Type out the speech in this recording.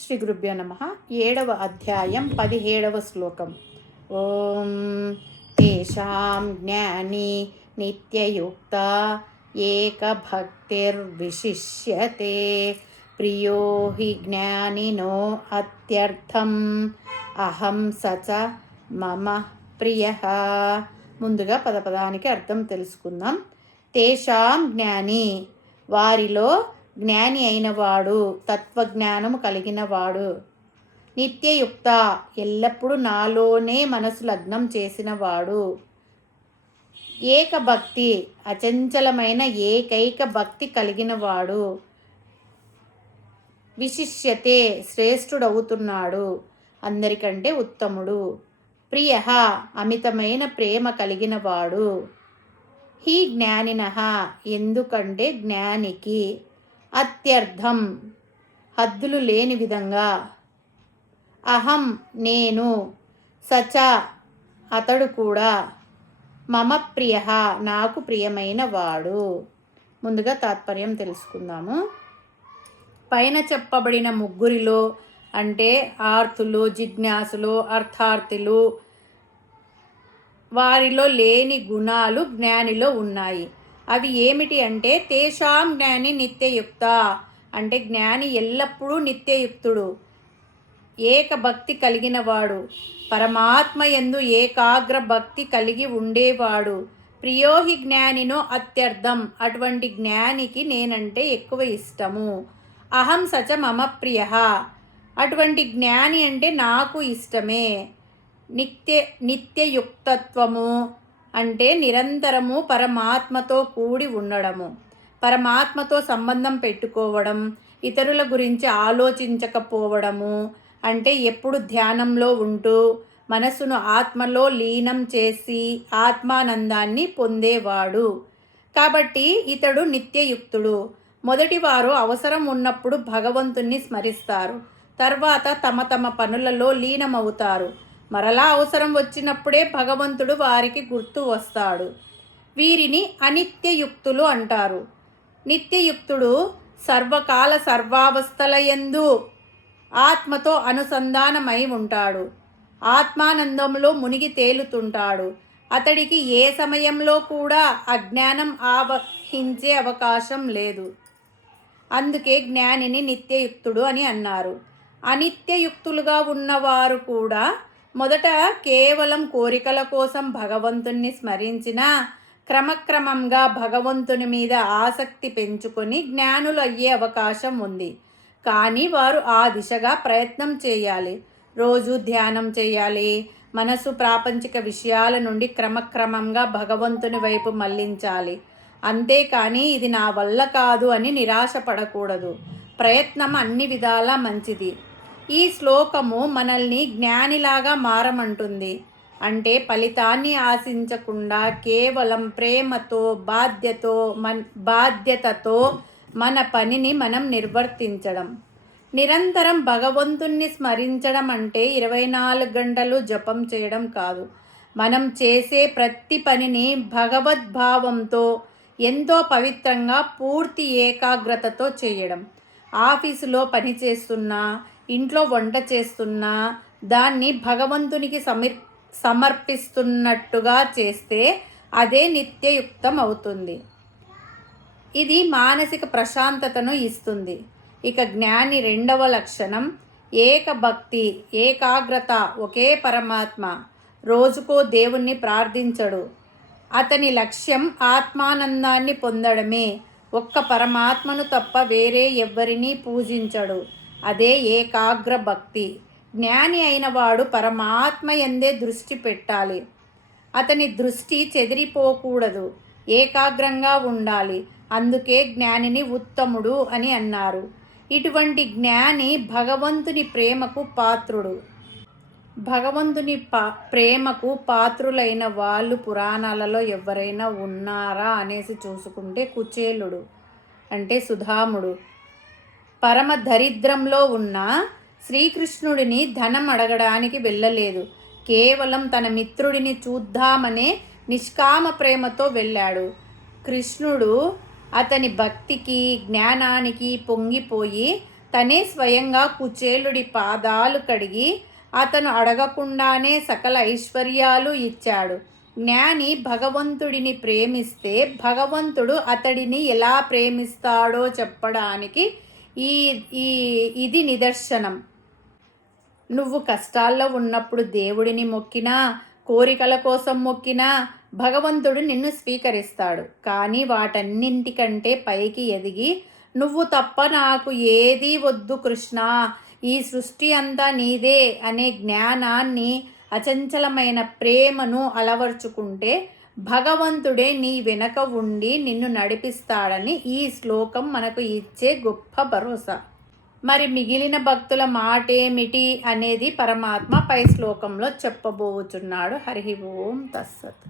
శ్రీ గురుభ్యో నమః. 7వ అధ్యాయం 17వ శ్లోకం. ఓం తేషాం జ్ఞాని నిత్యయుక్త ఏకభక్తిర్విశిష్యతే ప్రియో హి జ్ఞానినో అత్యర్థం అహం సచ మమ ప్రియః. ముందుగా పదపదానికి అర్థం తెలుసుకుందాం. తేషాం జ్ఞాని, వారిలో జ్ఞాని అయినవాడు, తత్వజ్ఞానము కలిగినవాడు. నిత్యయుక్త, ఎల్లప్పుడూ నాలోనే మనసు లగ్నం చేసినవాడు. ఏకభక్తి, అచంచలమైన ఏకైక భక్తి కలిగినవాడు. విశిష్యతే, శ్రేష్ఠుడవుతున్నాడు, అందరికంటే ఉత్తముడు. ప్రియ, అమితమైన ప్రేమ కలిగినవాడు. హి జ్ఞానినః, ఎందుకంటే జ్ఞానికి. అత్యర్థం, హద్దులు లేని విధంగా. అహం, నేను. సచ, అతడు కూడా. మమ ప్రియ, నాకు ప్రియమైన వాడు. ముందుగా తాత్పర్యం తెలుసుకుందాము. పైన చెప్పబడిన ముగ్గురిలో అంటే ఆర్తులు, జిజ్ఞాసులు, అర్థార్థులు, వారిలో లేని గుణాలు జ్ఞానిలో ఉన్నాయి. అవి ఏమిటి అంటే తేషాం జ్ఞాని నిత్యయుక్త, అంటే జ్ఞాని ఎల్లప్పుడూ నిత్యయుక్తుడు, ఏకభక్తి కలిగినవాడు, పరమాత్మ యందు ఏకాగ్ర భక్తి కలిగి ఉండేవాడు. ప్రియోహి జ్ఞానినో అత్యర్థం, అటువంటి జ్ఞానికి నేనంటే ఎక్కువ ఇష్టము. అహం సచ మమ ప్రియ, అటువంటి జ్ఞాని అంటే నాకు ఇష్టమే. నిత్యయుక్తత్వము అంటే నిరంతరము పరమాత్మతో కూడి ఉండడము, పరమాత్మతో సంబంధం పెట్టుకోవడం, ఇతరుల గురించి ఆలోచించకపోవడము, అంటే ఎప్పుడు ధ్యానంలో ఉంటూ మనసును ఆత్మలో లీనం చేసి ఆత్మానందాన్ని పొందేవాడు. కాబట్టి ఇతడు నిత్యయుక్తుడు. మొదటివారు అవసరం ఉన్నప్పుడు భగవంతుణ్ణి స్మరిస్తారు, తర్వాత తమ తమ పనులలో లీనమవుతారు. మరలా అవసరం వచ్చినప్పుడే భగవంతుడు వారికి గుర్తు వస్తాడు. వీరిని అనిత్యయుక్తులు అంటారు. నిత్యయుక్తుడు సర్వకాల సర్వావస్థలయందు ఆత్మతో అనుసంధానమై ఉంటాడు, ఆత్మానందంలో మునిగి తేలుతుంటాడు. అతడికి ఏ సమయంలో కూడా అజ్ఞానం ఆవహించే అవకాశం లేదు. అందుకే జ్ఞానిని నిత్యయుక్తుడు అని అన్నారు. అనిత్యయుక్తులుగా ఉన్నవారు కూడా మొదట కేవలం కోరికల కోసం భగవంతుణ్ణి స్మరించిన క్రమక్రమంగా భగవంతుని మీద ఆసక్తి పెంచుకొని జ్ఞానులు అయ్యే అవకాశం ఉంది. కానీ వారు ఆ దిశగా ప్రయత్నం చేయాలి. రోజు ధ్యానం చేయాలి. మనసు ప్రాపంచిక విషయాల నుండి క్రమక్రమంగా భగవంతుని వైపు మళ్లించాలి. అంతేకాని ఇది నా వల్ల కాదు అని నిరాశపడకూడదు. ప్రయత్నం అన్ని విధాలా మంచిది. ఈ శ్లోకము మనల్ని జ్ఞానిలాగా మారమంటుంది. అంటే ఫలితాన్ని ఆశించకుండా కేవలం ప్రేమతో బాధ్యతతో మన పనిని మనం నిర్వర్తించడం. నిరంతరం భగవంతుణ్ణి స్మరించడం అంటే 24 గంటలు జపం చేయడం కాదు. మనం చేసే ప్రతి పనిని భగవద్భావంతో ఎంతో పవిత్రంగా పూర్తి ఏకాగ్రతతో చేయడం. ఆఫీసులో పని చేస్తున్నా, ఇంట్లో వంట చేస్తున్నా దాన్ని భగవంతునికి సమర్పిస్తున్నట్టుగా చేస్తే అదే నిత్యయుక్తం అవుతుంది. ఇది మానసిక ప్రశాంతతను ఇస్తుంది. ఇక జ్ఞాని రెండవ లక్షణం ఏకభక్తి, ఏకాగ్రత. ఒకే పరమాత్మ, రోజుకో దేవుణ్ణి ప్రార్థించడు. అతని లక్ష్యం ఆత్మానందాన్ని పొందడమే. ఒక్క పరమాత్మను తప్ప వేరే ఎవ్వరినీ పూజించడు. అదే ఏకాగ్ర భక్తి. జ్ఞాని అయినవాడు పరమాత్మ యందే దృష్టి పెట్టాలి. అతని దృష్టి చెదిరిపోకూడదు, ఏకాగ్రంగా ఉండాలి. అందుకే జ్ఞానిని ఉత్తముడు అని అన్నారు. ఇటువంటి జ్ఞాని భగవంతుని ప్రేమకు పాత్రుడు. భగవంతుని ప్రేమకు పాత్రులైన వాళ్ళు పురాణాలలో ఎవరైనా ఉన్నారా అనేసి చూసుకుంటే కుచేలుడు అంటే సుధాముడు పరమ దరిద్రంలో ఉన్న శ్రీకృష్ణుడిని ధనం అడగడానికి వెళ్ళలేదు. కేవలం తన మిత్రుడిని చూద్దామనే నిష్కామ ప్రేమతో వెళ్ళాడు. కృష్ణుడు అతని భక్తికి జ్ఞానానికి పొంగిపోయి తనే స్వయంగా కుచేలుడి పాదాలు కడిగి అతను అడగకుండానే సకల ఐశ్వర్యాలు ఇచ్చాడు. జ్ఞాని భగవంతుడిని ప్రేమిస్తే భగవంతుడు అతడిని ఎలా ప్రేమిస్తాడో చెప్పడానికి ఈ ఈ ఇది నిదర్శనం. నువ్వు కష్టాల్లో ఉన్నప్పుడు దేవుడిని మొక్కినా, కోరికల కోసం మొక్కినా భగవంతుడు నిన్ను స్వీకరిస్తాడు. కానీ వాటన్నింటికంటే పైకి ఎదిగి నువ్వు తప్ప నాకు ఏదీ వద్దు కృష్ణ, ఈ సృష్టి అంతా నీదే అనే జ్ఞానాన్ని, అచంచలమైన ప్రేమను అలవర్చుకుంటే భగవంతుడే నీ వెనక ఉండి నిన్ను నడిపిస్తాడని ఈ శ్లోకం మనకు ఇచ్చే గొప్ప భరోసా. మరి మిగిలిన భక్తుల మాటేమిటి అనేది పరమాత్మ పై శ్లోకంలో చెప్పబోచున్నాడు. హరి ఓం తస్సత్.